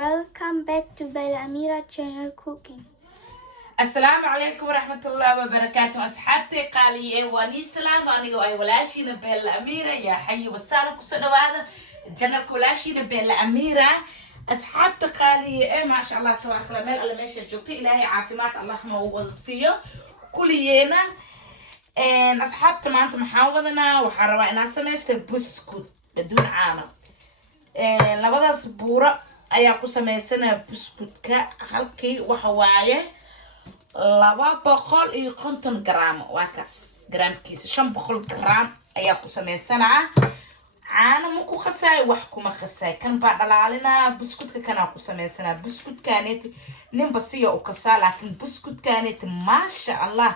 Welcome back to Bella Amira channel cooking. السلام عليكم ورحمة الله وبركاته أصحابتي قالي واني سلام أنا وأي ولاشينا بيلا أميرة يا حي وسالك وسنو هذا جنرك ولاشينا بيلا أميرة أصحابتي قالي ما شاء الله تبارك الله مال الله ماشي جوتي إلهي عافيمات اللهم ووصيه كلينا أصحابتي ما أنت محاولنا وحروا إنا سميست بسكوت بدون عانة لبدا سبورة ayaa ku sameysana buskudka halkii waxa waaye 250 gram waa kaas gramkiisa 500 gram ayaa ku sameysanaa caano ma ku qasay wax kuma qasay kan baa dhalaalina buskudka kana ku sameysanaa buskudkaanit nimba siyo u kasaa laakiin buskudkaanit ma sha Allah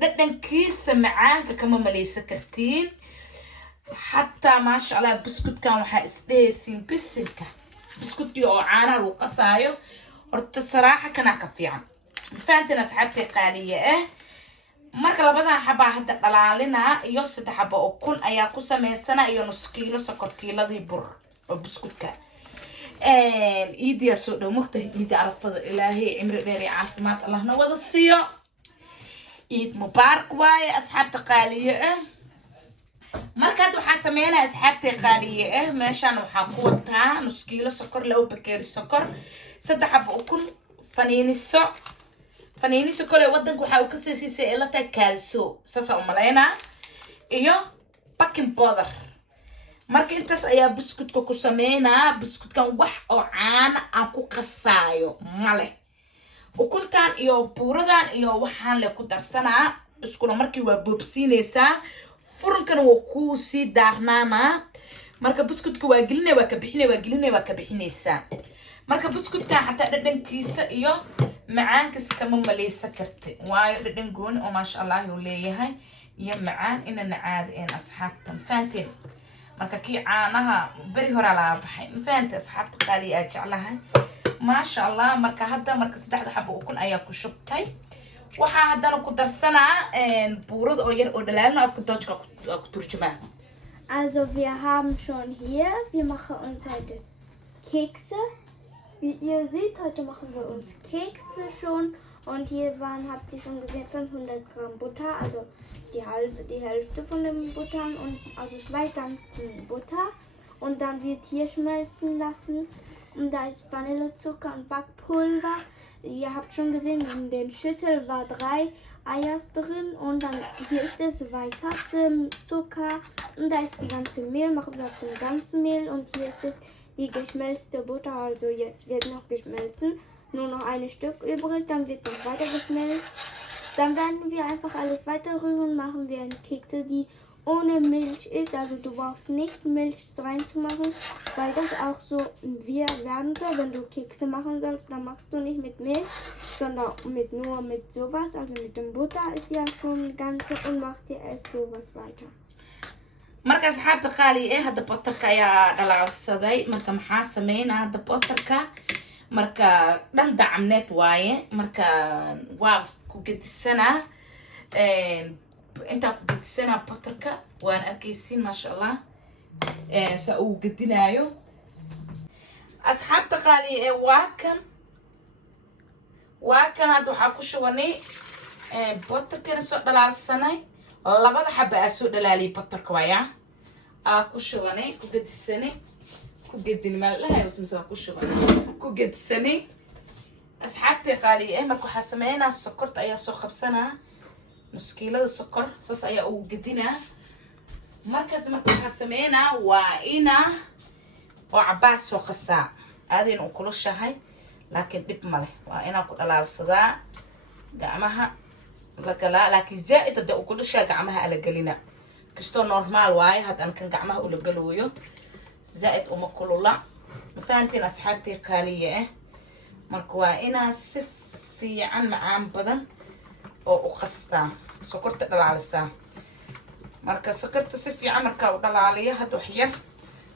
dhadhankiisa macaanka kama maleysa kartiin hatta ma sha Allah buskudkan waxa isdheeysin bisilka بسكوتي او عانا لو قصايو horta صراحه kana ka fiican faantina asxaabtay qaaliye marka labadan xaba hadda dhalaalina iyo saddex xaba oo kun ayaa ku sameysana iyo nus kiilo sokor kiiladii bur oo buskudka iidiya soo dhawmaqta iidi arafada ilaahay cimri dheer iyo caafimaad allahna wada siiyo iid mubaarak waaye asxaabta qaaliye markaad waxa sameeyana asxaabtay qaaliye meeshan waxa ku wataa nus kiilo sokor loo bakeeri sokor saddex xabo ukun faniiniso kale wadanka waxa uu ka siisay ila ta kaalso sasa u maleena iyo baking powder marka intaas ayaa buskudka ku sameeyna buskudkan wax oo caana aan ku qasaayo male ukuntan iyo buuradan iyo waxaan la ku darsanaa iskuna markii waa boobsiinaysaa furunkan waa ku sii daarnaana marka buskudka waa gelinay waa ka bixinay waa gelinay waa ka bixinaysa marka buskudka xataa dhadhankiisa iyo macaankiisa kama maleysa kartay waayo dhadhan gooni oo ma sha Allah uu leeyahay iyo macaan inana caadi in asxaabtan faanteen marka kii caanaha bari hore la baxay faanteen asxaabta qaali aad jeclahay ma sha Allah marka hadda marka saddexda xabo ukun ayaa ku shubtay waxa hadana ku darsanaa buurada oo yar oo dhalaalna afka Deutschka ku turjumaa. Also wir haben schon hier, wir machen uns heute Kekse. Wie ihr seht, heute machen wir uns Kekse schon. Und hier habt ihr schon gesehen, 500 Gramm Butter, also die Hälfte von dem Butter und also 2 ganzen Butter. Und dann wird hier schmelzen lassen. Und da ist Vanillezucker und Backpulver. Ihr habt schon gesehen, in der Schüssel war 3 Eier drin und dann hier ist es weißer Zucker und da ist die ganze Mehl, machen wir auf dem ganzen Mehl und hier ist es die geschmelzte Butter, also jetzt wird noch geschmelzen, nur noch ein Stück übrig, dann wird noch weiter geschmelzt. Dann werden wir einfach alles weiter rühren, machen wir Kekse, die ohne Milch ist, also du brauchst nicht Milch reinzumachen, weil das auch so wir werden soll. Wenn du Kekse machen sollst, dann machst du nicht mit Milch, sondern nur mit sowas, also mit dem Butter ist ja schon ganz und macht dir erst sowas weiter. marka asxaabta qaali hadda butterka ayaa dhalaalsaday marka maxaa sameeyna hadda butterka marka dhan dacamneed waaye marka waa ku gedisana inta ku gedisana butterka waan arkaysiin ma sha Allah sa uu gedinaayo asxaabta qaali waa kan hadda waxa ku shubanay butterka soo dhalaalsanay labada xaba aad soo dhalaaliyay butterka waaya ku shubanay ku gedisanay ku gedin malaha isma ku shubanay ku gedisanay asxaabtay qaali marka waxa sameeyna sokorta ayaa soo qabsanaa nus kiilada sokor saas ayaa ugu gedinaa marka waxa sameeyna waa ina oo cabaar soo qasaa aadeen u kulushahay laakiin dib ma leh waa ina ku dhalaalsadaa gacmaha lagala laakiin zaid hada u kulushaa gacmaha ala galina kasto normal waaye hadan kan gacmaha u la galooyo zaid uma kulula ma fahantiin asxaabtay qaaliye marka waa ina si fiican macaan badan oo u qastaa sokorta dhalaalisa marka sokorta si fiican marka u dhalaaliyo had wax yar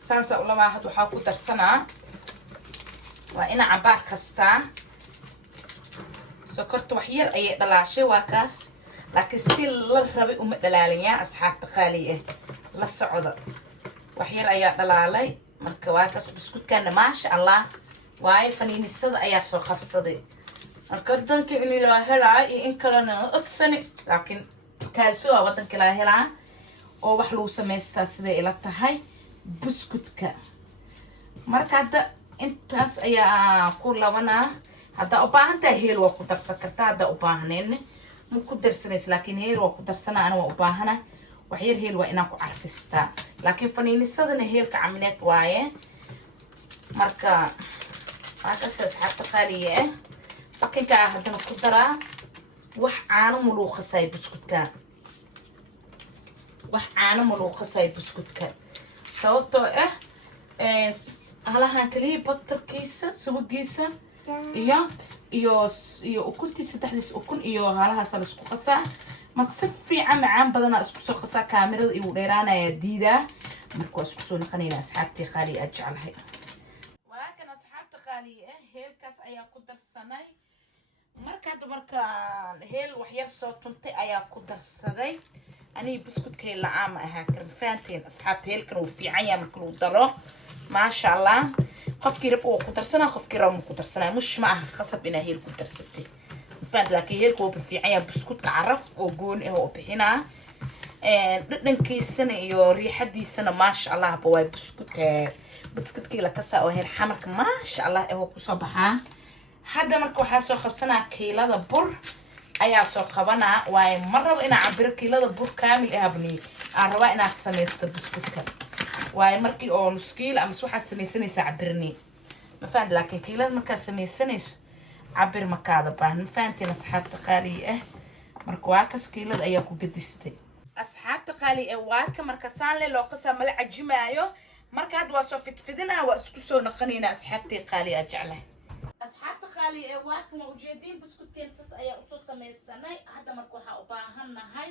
saansa u laba had waxa ku darsanaa waa ina cabaar qastaa sokorta wax yar ay dhalaashay waa kaas laakiin si la rabay uma dhalaaliyaan asxaabta qaaliye la socda wax yar ayaa dhalaalay marka waa kaas buskudkana ma sha Allah واي فنين الصد أيا سو خفصدي أقدر كإني لا هلا إن كلنا أكسني لكن كالسوا وطن كلا هلا أو بحلو سميستا سيدا إلى تهاي بسكوتك marka hadda intaas ayaa ku labanaa hadda u baahan tahay heel waa ku darsan kartaa hadda u baahneen ma ku darsanaysa laakiin heel waa ku darsanaa ana waa u baahana wax yar heel waa inaan ku carfistaa laakiin faniinisadana heelka camineed waaye marka waakaas asxaabta qaaliye bakinka haddana ku daraa wax caano muluuqasay buskudka wax caano muluuqasay buskudka sababtoo halahan kaliya butterkiisa subagiisa iyo ukuntii saddexdiis ukun iyo halahaas la isku qasaa marka si fiican macaan badan isku soo qasaa kaamirada iyo dheeraanaya diidaa marka waa isku soo naqanayna asxaabtii qaali aad jeclahay waa kan asxaabta qaali heelkaas ayaa ku darsanay marka heel wax yar soo tuntay ayaa ku darsaday ani buskudka la'aan ma aha karam faanteen asxaabta heelkan uu fiican yahay marka uu daro ما شاء الله قفكي ربو كترسنا قفكي رام كترسنا مش معها خصب إنها هي الكترستي فانت لكن هي الكوب في عيا بسكوت كعرف وجون إيه بحنا بدن كيسنا يو ريحة دي سنة ما شاء الله بواي بسكوت كي لكسا أو هي الحمرك ما شاء الله إيه كصبحها هذا مركو حاسو خبصنا كيلا دبر أيا سو خبنا واي مرة وإنا عبر كيلا دبر كامل إيه بني عروا إنا سميست بسكوت كامل واي مركي او نسكيل ام سو حسميسنيس عبرني ما فهمت لكن كيلاد مركا سميسنيس عبر مكاده باه فهمتي اصحاب تقالي مركو واكس كيلاد ايا كو قدستي اصحاب تقالي واكا مركا سان لي لو قسا مل عجمايو مركا هاد واسو فدفدنا واسكو سو نقنينا اصحاب تقالي اجعله اصحاب تقالي واكا موجودين بسكوتين تس ايا اسو سميسناي هذا مركو waxaa u baahannahay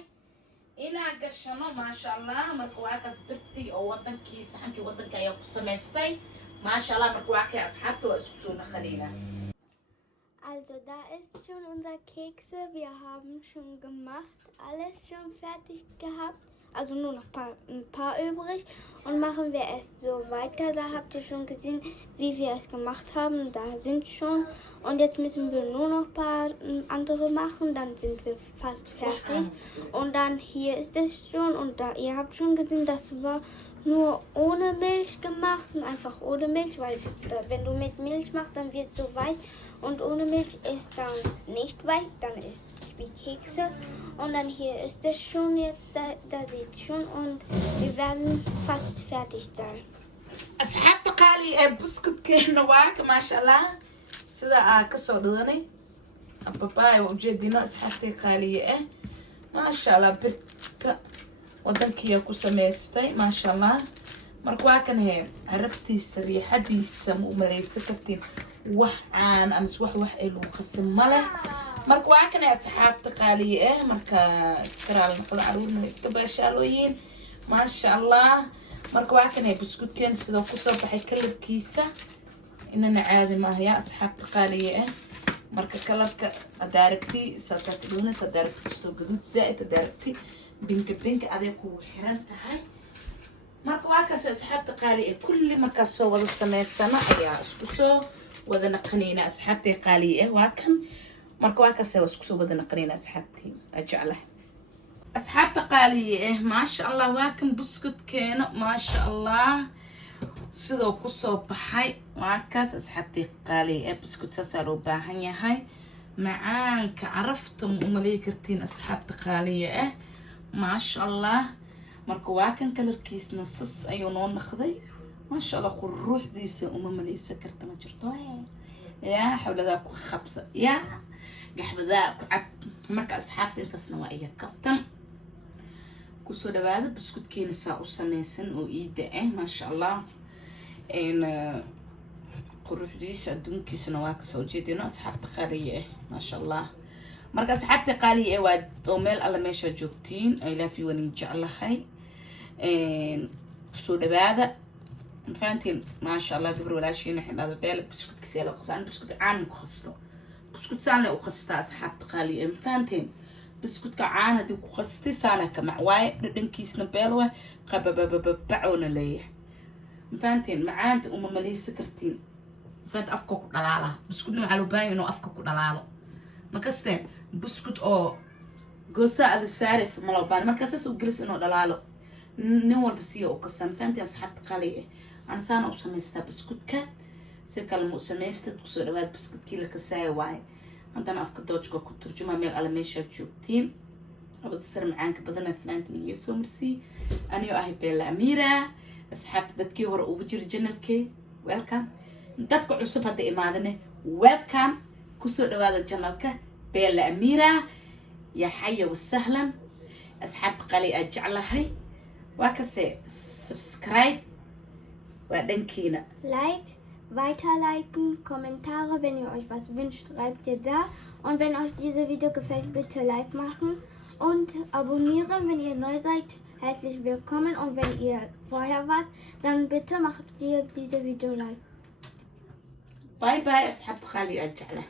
ina gashano ma sha Allah marka waa ka sbirti oo wadankiisa saxankii wadanka ayaa ku sameystay ma sha Allah marka waa ka asxaabta waa isku soo naqalina Also da ist schon unser Kekse, wir haben schon gemacht, alles schon fertig gehabt, also nur noch ein paar übrig und machen wir es so weiter. Da habt ihr schon gesehen, wie wir es gemacht haben, da sind schon und jetzt müssen wir nur noch ein paar andere machen, dann sind wir fast fertig und dann hier ist es schon und da ihr habt schon gesehen, das war nur ohne Milch gemacht und einfach ohne Milch, weil wenn du mit Milch machst, dann wird es so weich und ohne Milch ist dann nicht weich, dann ist es wie Kekse und dann hier ist es schon jetzt, da seht ihr schon und wir werden fast fertig sein. أصحاب قالي بسكوت كنا واك ما شاء الله سدا كسر دهني أبابا وجدنا أصحابتي قالي ما شاء الله برك ودنك يا كوسميستي ما شاء الله مركوا كان هي عرفتي السري حدي سمو مليس كتين وحان أمس وح إلو خصم مله مركوا كان يا أصحابتي قالي مركا سكرال نقل عروضنا استباشالوين ما شاء الله marka waa kan ay biskuuteen sidoo ku soo baxay kalarkiisa inana caadi ma aha asxaabta qaaliye marka kalarka daaragti saasat doonaysa daaragti soo gaduud zaid daaragti bink adeeg ku xiran tahay marka waa ka asxaabta qaaliye kulli marka soo wada sameysana ayaa isku soo wada naqanayna asxaabta qaaliye waa kan marka waa ka isku soo wada naqanayna asxaabti ajaclaha أصحاب قالي ما شاء الله واكم بسكوت كينا ما شاء الله سيدو كسو بحي واكاس أصحابتي قالي بسكوت ساسارو باهن هاي معاك عرفتم ومليكرتين أصحاب قالي ما شاء الله مركو واكن كالركيس نصص أيونون نخذي ما شاء الله قول روح ديسة مليسة كرت ما جرتوها يا حول ذاك خبزة يا قحب ذاك عب مركا أصحابتي انت سنوائية كفتم كسو دبادة بسكوت كين ساعو سميسن وإيدة ما شاء الله إن قروح ديش أدون كي سنواك سوجيدنا أصحاب تخارية ما شاء الله مركز أصحاب تقالي واد وميل على ماشا جوكتين إلا في وني جعلهاي كسو دبادة فانتين ما شاء الله قبل ولا شيء نحن هذا بالك بسكوت كسيلة وقصان بسكوت عام وخصله بسكوت سانة وخصتها أصحاب تقالي فانتين بسكوت كعانة دي وخصتي سانة كمعواي بدن كيس نبالوه قبابابابعونا ليه فانتين معانت مليس سكرتين فانت أفكك دلالة بسكوت نوع على باين إنه أفكك دلالة ما كستين بسكوت أو قصة هذا سارس ملو بان ما كسس وجلس إنه دلالة نور بسيه وقسم فانت أصحاب قليل أنا ثاني وسميستها بسكوت كات سيرك المسميستة تقصد بعد بسكوت كيلو كساي واي عندنا أفكار دوجكو كترجمة ميل على ميشا جوبتين أبغى تصير معاك بدنا سنتين يسوع مرسي أنا وأهي بيلا أميرة أصحاب دتكي ورا وبجر جنالكي ويلكم دتك عصب هذا إمادنا ويلكم كسر هذا جنالك بيلا أميرة يا حيا وسهلا أصحاب قلي أجعلها وكسي سبسكرايب ودنكينا Like, weiterleiten, Kommentare, wenn ihr euch was wünscht, schreibt ihr da. Und wenn euch dieses Video gefällt, bitte Like machen und abonnieren, wenn ihr neu seid. Herzlich willkommen und wenn ihr vorher wart, dann bitte macht ihr dieses Video Like. باي باي أصحاب خالي أجعله